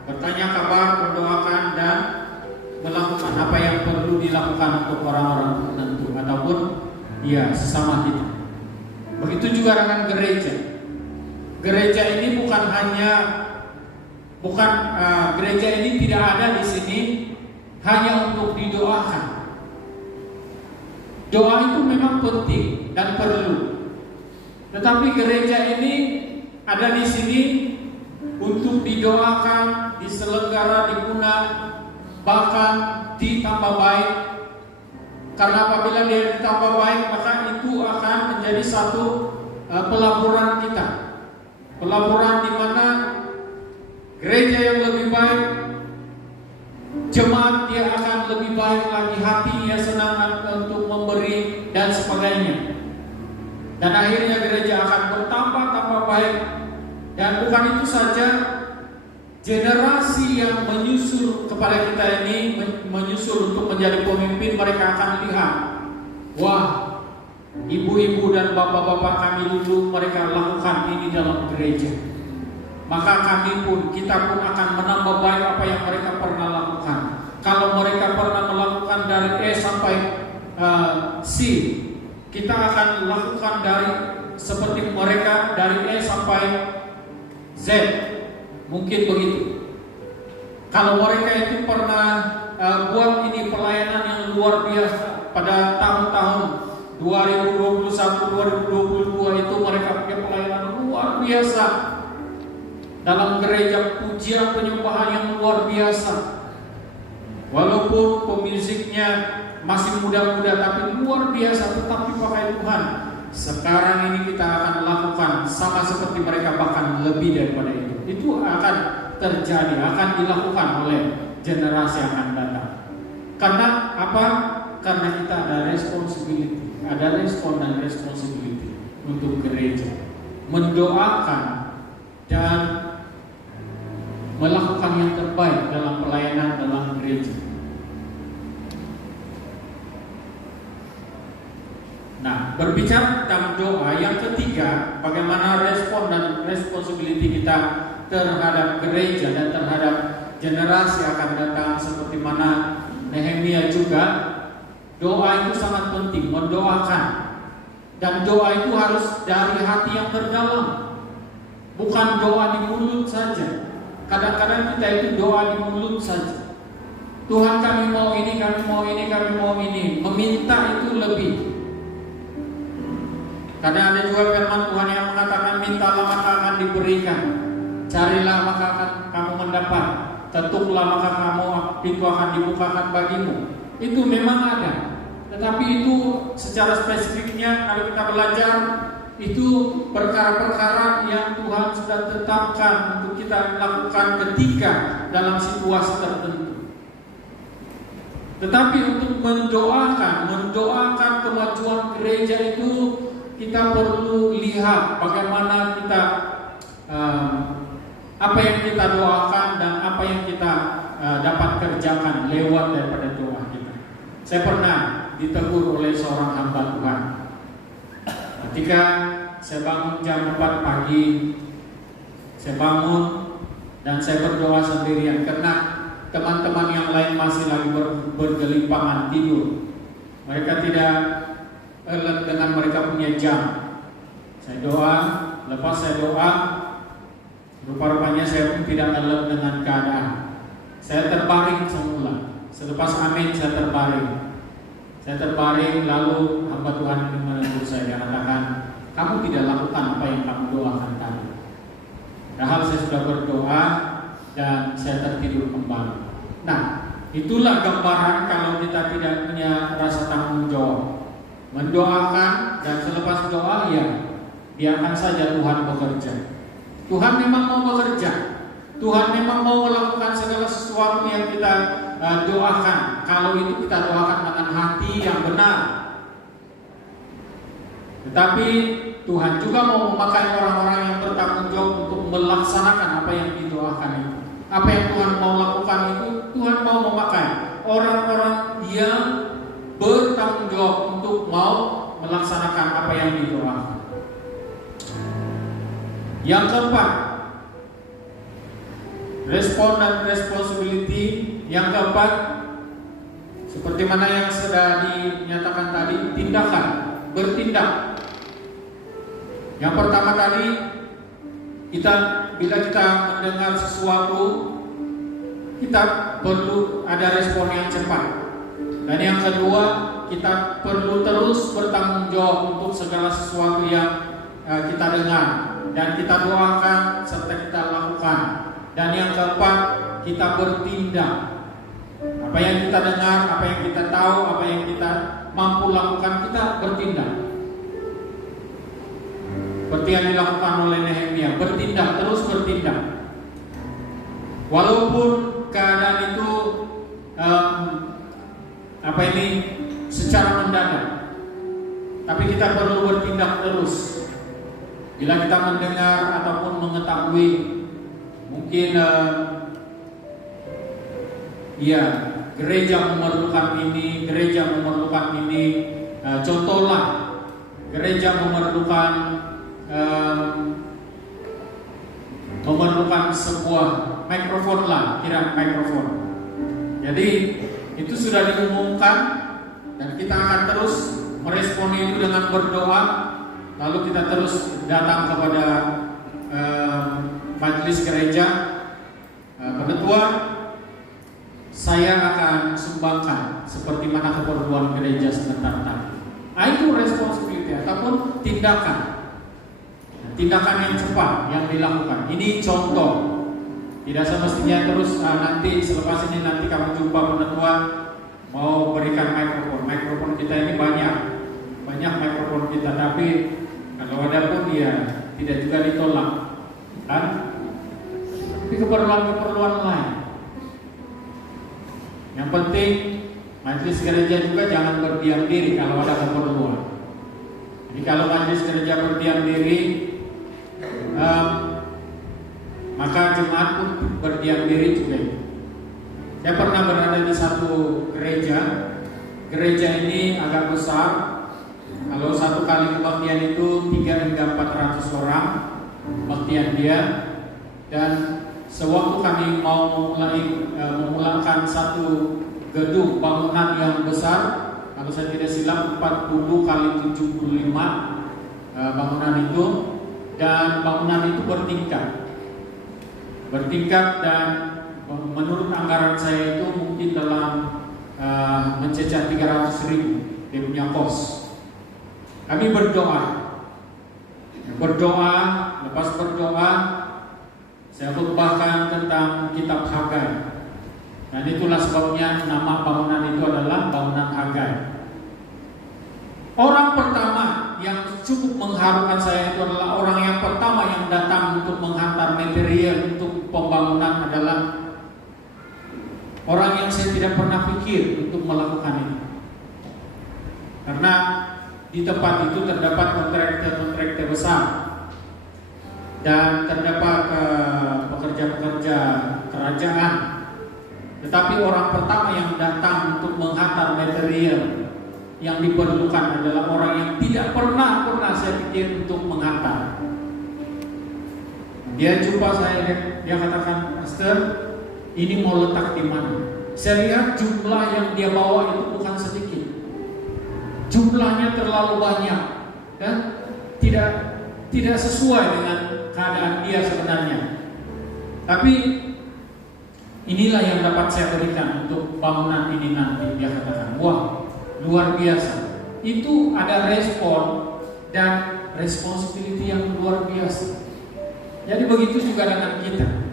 bertanya kabar, mendoakan dan melakukan apa yang perlu dilakukan untuk orang-orang tertentu ataupun ya sesama kita. Begitu juga dengan gereja. Gereja ini gereja ini tidak ada di sini hanya untuk didoakan. Doa itu memang penting dan perlu. Tetapi gereja ini ada di sini untuk didoakan, diselenggara, diguna, bahkan ditambah baik. Karena apabila dia ditambah baik, maka itu akan menjadi satu pelaburan kita. Pelaburan di mana gereja yang lebih baik, jemaat dia akan lebih baik lagi, hatinya senang untuk memberi dan sebagainya. Dan akhirnya gereja akan bertambah baik. Dan bukan itu saja, generasi yang menyusul kepada kita ini, menyusul untuk menjadi pemimpin, mereka akan lihat, wah, ibu-ibu dan bapak-bapak kami dulu mereka lakukan ini dalam gereja. Maka kita pun akan menambah baik apa yang mereka pernah lakukan. Kalau mereka pernah melakukan dari E sampai C, kita akan lakukan dari seperti mereka dari E sampai Z. Mungkin begitu. Kalau mereka itu pernah buat ini pelayanan yang luar biasa pada tahun-tahun 2021, 2022 itu mereka punya pelayanan luar biasa dalam gereja, pujian penyembahan yang luar biasa. Walaupun pemusiknya masih muda-muda tapi luar biasa, tetapi pakai Tuhan. Sekarang ini kita akan lakukan sama seperti mereka, bahkan lebih daripada itu. Itu akan terjadi, akan dilakukan oleh generasi yang akan datang. Karena apa? Karena kita ada responsibility, ada respon dan responsibility untuk gereja, mendoakan dan melakukan yang terbaik dalam pelayanan dalam gereja. Nah, berbicara tentang doa, yang ketiga, bagaimana respon dan responsibility kita terhadap gereja dan terhadap generasi akan datang, seperti mana Nehemia juga, doa itu sangat penting, mendoakan. Dan doa itu harus dari hati yang terdalam, bukan doa di mulut saja. Kadang-kadang kita itu doa di mulut saja. Tuhan, kami mau ini, kami mau ini, kami mau ini. Meminta itu lebih. Karena ada juga firman Tuhan yang mengatakan, mintalah maka akan diberikan, carilah maka akan kamu mendapat, ketuklah maka pintu akan dibukakan bagimu. Itu memang ada. Tetapi itu secara spesifiknya kalau kita belajar, itu perkara-perkara yang Tuhan sudah tetapkan untuk kita lakukan ketika dalam situasi tertentu. Tetapi untuk mendoakan kemajuan gereja itu, kita perlu lihat bagaimana kita apa yang kita doakan dan apa yang kita dapat kerjakan lewat daripada doa kita. Saya pernah ditegur oleh seorang hamba Tuhan. Ketika saya bangun jam 4 pagi, saya bangun dan saya berdoa sendirian karena teman-teman yang lain masih lagi bergelimpangan tidur. Mereka tidak alert dengan mereka punya jam. Saya doa, lepas saya doa, rupa-rupanya saya pun tidak alert dengan keadaan. Saya terbaring semula. Selepas amin saya terbaring. Saya terbaring, lalu hamba Tuhan ini menegur saya, dia katakan, kamu tidak lakukan apa yang kamu doakan tadi. Padahal saya sudah berdoa dan saya tertidur kembali. Nah, itulah gambaran kalau kita tidak punya rasa tanggung jawab. Mendoakan dan selepas doa, ya, biarkan saja Tuhan bekerja. Tuhan memang mau bekerja. Tuhan memang mau melakukan segala sesuatu yang kita doakan. Kalau itu kita doakan dengan hati yang benar. Tetapi Tuhan juga mau memakai orang-orang yang bertanggung jawab untuk melaksanakan apa yang didoakan itu. Apa yang Tuhan mau lakukan itu, Tuhan mau memakai orang-orang yang bertanggung jawab untuk mau melaksanakan apa yang didoakan. Yang keempat, respon dan responsibility. Yang keempat, seperti mana yang sudah dinyatakan tadi, tindakan, bertindak. Yang pertama tadi, bila kita mendengar sesuatu, kita perlu ada respon yang cepat. Dan yang kedua, kita perlu terus bertanggung jawab untuk segala sesuatu yang kita dengar dan kita doakan serta kita lakukan. Dan yang keempat, kita bertindak. Apa yang kita dengar, apa yang kita tahu, apa yang kita mampu lakukan, kita bertindak. Seperti yang dilakukan oleh Nehemia, bertindak, terus bertindak. Walaupun keadaan itu secara mendadak, tapi kita perlu bertindak terus. Bila kita mendengar ataupun mengetahui mungkin gereja memerlukan ini, contohlah gereja memerlukan sebuah mikrofon lah, mikrofon. Jadi itu sudah diumumkan dan kita akan terus merespon itu dengan berdoa. Lalu kita terus datang kepada majelis gereja. Ketua, saya akan sumbangkan seperti mana keperluan gereja sebentar tadi. Itu responsibility ataupun tindakan yang cepat yang dilakukan. Ini contoh. Tidak semestinya terus nanti selepas ini nanti kamu jumpa penetua mau berikan mikrofon kita ini banyak mikrofon kita, tapi kalau ada pun dia tidak juga ditolak kan? Tapi keperluan lain. Yang penting majelis gereja juga jangan berdiam diri kalau ada keperluan. Jadi kalau majelis gereja berdiam diri, maka jemaat pun berdiam diri juga. Saya pernah berada di satu gereja. Gereja ini agak besar. Kalau satu kali kebaktian itu 3 hingga 400 orang kebaktian dia. Dan sewaktu kami mau memulangkan satu gedung bangunan yang besar, kalau saya tidak silap 40 kali 75 bangunan itu, dan bangunan itu bertingkat dan menurut anggaran saya itu mungkin dalam mencecah 300.000 dia punya kos. Kami lepas berdoa saya khutbahkan tentang kitab Hagai. Dan itulah sebabnya nama bangunan itu adalah bangunan Hagai. Orang pertama yang cukup mengharukan saya itu adalah orang yang pertama yang datang untuk menghantar material untuk pembangunan adalah orang yang saya tidak pernah pikir untuk melakukan ini. Karena di tempat itu terdapat kontraktor besar dan terdapat pekerja-pekerja kerajaan. Tetapi orang pertama yang datang untuk menghantar material yang diperlukan adalah orang yang tidak pernah saya pikir untuk menghantar. Dia jumpa saya, dia katakan, "Pastor, ini mau letak di mana?" Saya lihat jumlah yang dia bawa itu bukan sedikit. Jumlahnya terlalu banyak dan tidak sesuai dengan keadaan dia sebenarnya. Tapi inilah yang dapat saya berikan untuk bangunan ini nanti. Dia katakan, "Wah, luar biasa." Itu ada respon dan responsibility yang luar biasa. Jadi begitu juga dengan kita.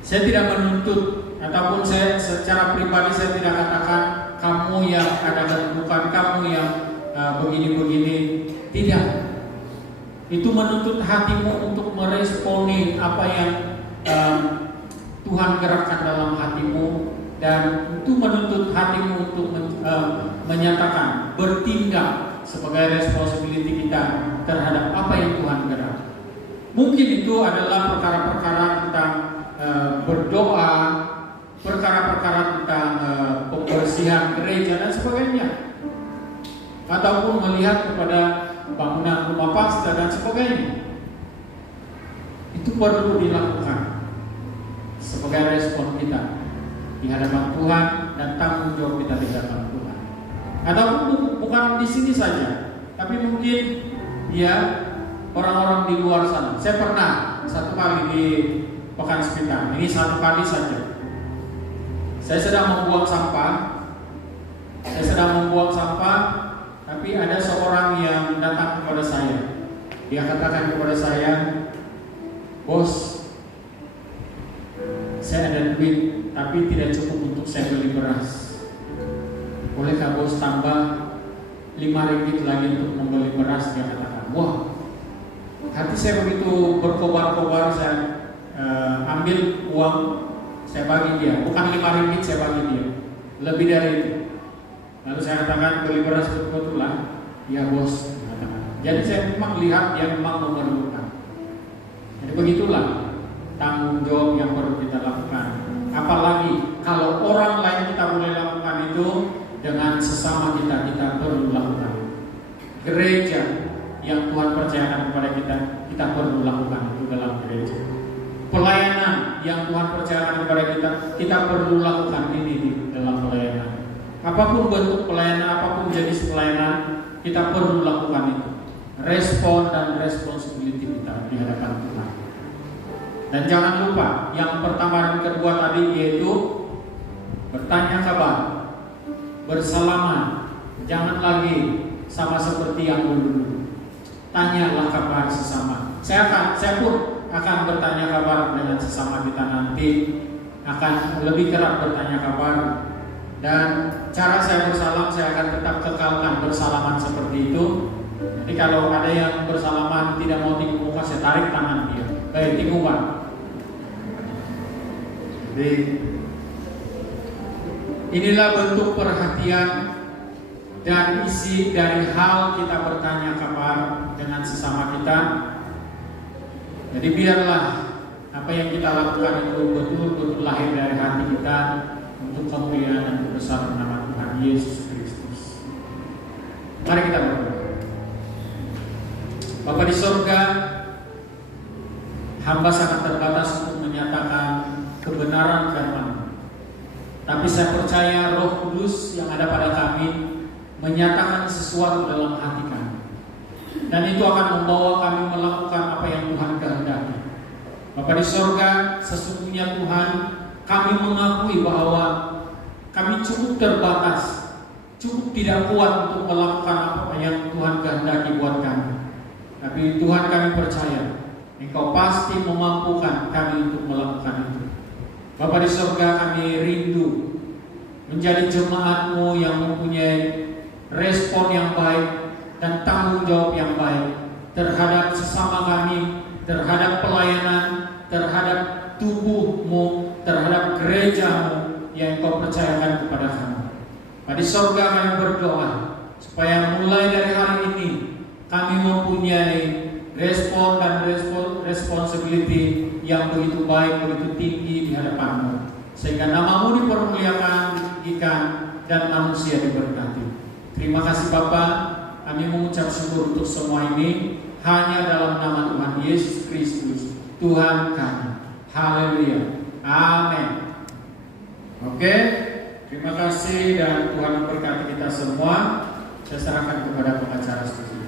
Saya tidak menuntut ataupun saya secara pribadi saya tidak katakan kamu yang ada kedudukan, kamu yang begini-begini. Tidak. Itu menuntut hatimu untuk meresponi apa yang Tuhan gerakkan dalam hatimu, dan itu menuntut hatimu untuk menyatakan, bertindak sebagai responsibility kita terhadap apa yang Tuhan gerakkan. Mungkin itu adalah perkara-perkara tentang berdoa, perkara-perkara tentang pembersihan gereja dan sebagainya, ataupun melihat kepada bangunan rumah pastor dan sebagainya. Itu perlu dilakukan sebagai respon kita di hadapan Tuhan dan tanggung jawab kita di hadapan Tuhan. Ataupun bukan di sini saja, tapi mungkin orang-orang di luar sana. Saya pernah satu kali di Pekan Sepitan, ini satu kali saja. Saya sedang membuang sampah, tapi ada seorang yang datang kepada saya. Dia katakan kepada saya, "Bos, saya ada duit, tapi tidak cukup untuk saya beli beras. Bolehkah bos tambah 5 ringgit lagi untuk membeli beras?" Dia katakan, "Wah, hati saya begitu berkobar-kobar, saya ambil uang, saya bagi dia, bukan 5 ringgit saya bagi dia, lebih dari itu. Lalu saya katakan, beli beras betul-betulan, ya bos. Jadi saya memang lihat dia memang memerlukan. Jadi begitulah tanggung jawab yang perlu kita lakukan. Apalagi kalau orang lain kita boleh lakukan itu, dengan sesama kita perlu lakukan. Gereja yang Tuhan percayakan kepada kita perlu lakukan itu dalam gereja. Pelayanan yang Tuhan percayakan kepada kita perlu lakukan ini di dalam pelayanan. Apapun bentuk pelayanan, apapun jenis pelayanan, kita perlu lakukan itu. Respon dan responsibility kita di hadapan Tuhan. Dan jangan lupa, yang pertama dan kedua tadi yaitu bertanya kabar, bersalaman. Jangan lagi sama seperti yang dulu. Tanyalah kabar sesama. Saya pun akan bertanya kabar dengan sesama kita nanti, akan lebih kerap bertanya kabar. Dan cara saya bersalam, saya akan tetap kekalkan bersalaman seperti itu. Jadi kalau ada yang bersalaman tidak mau tinggi muka, saya tarik tangan dia. Baik, tinggi muka. Jadi inilah bentuk perhatian dan isi dari hal kita bertanya kabar dengan sesama kita. Jadi biarlah apa yang kita lakukan itu betul-betul lahir dari hati kita untuk kemuliaan dan kebesaran nama Tuhan Yesus Kristus. Mari kita berdoa. Bapa di sorga, hamba sangat terbatas untuk menyatakan kebenaran firman. Tapi saya percaya Roh Kudus yang ada pada kami menyatakan sesuatu dalam hati kami. Dan itu akan membawa kami melakukan apa yang Tuhan kehendaki. Bapa di sorga, sesungguhnya Tuhan, kami mengakui bahwa kami cukup terbatas, cukup tidak kuat untuk melakukan apa yang Tuhan kehendaki buat kami. Tapi Tuhan, kami percaya Engkau pasti memampukan kami untuk melakukan itu. Bapa di surga, kami rindu menjadi jemaat-Mu yang mempunyai respon yang baik dan tanggung jawab yang baik terhadap sesama kami, terhadap pelayanan, terhadap tubuh-Mu, terhadap gereja-Mu yang Engkau percayakan kepada kami. Di surga kami berdoa supaya mulai dari hari ini kami mempunyai respon dan responsibility yang begitu baik, begitu tinggi di hadapan-Mu, sehingga nama-Mu dipermuliakan, ditinggikan, dan manusia diberkati. Terima kasih Bapa, kami mengucap syukur untuk semua ini hanya dalam nama Tuhan Yesus Kristus, Tuhan kami. Haleluya. Amin. Oke, terima kasih dan Tuhan memberkati kita semua. Saya serahkan kepada pengacara studio.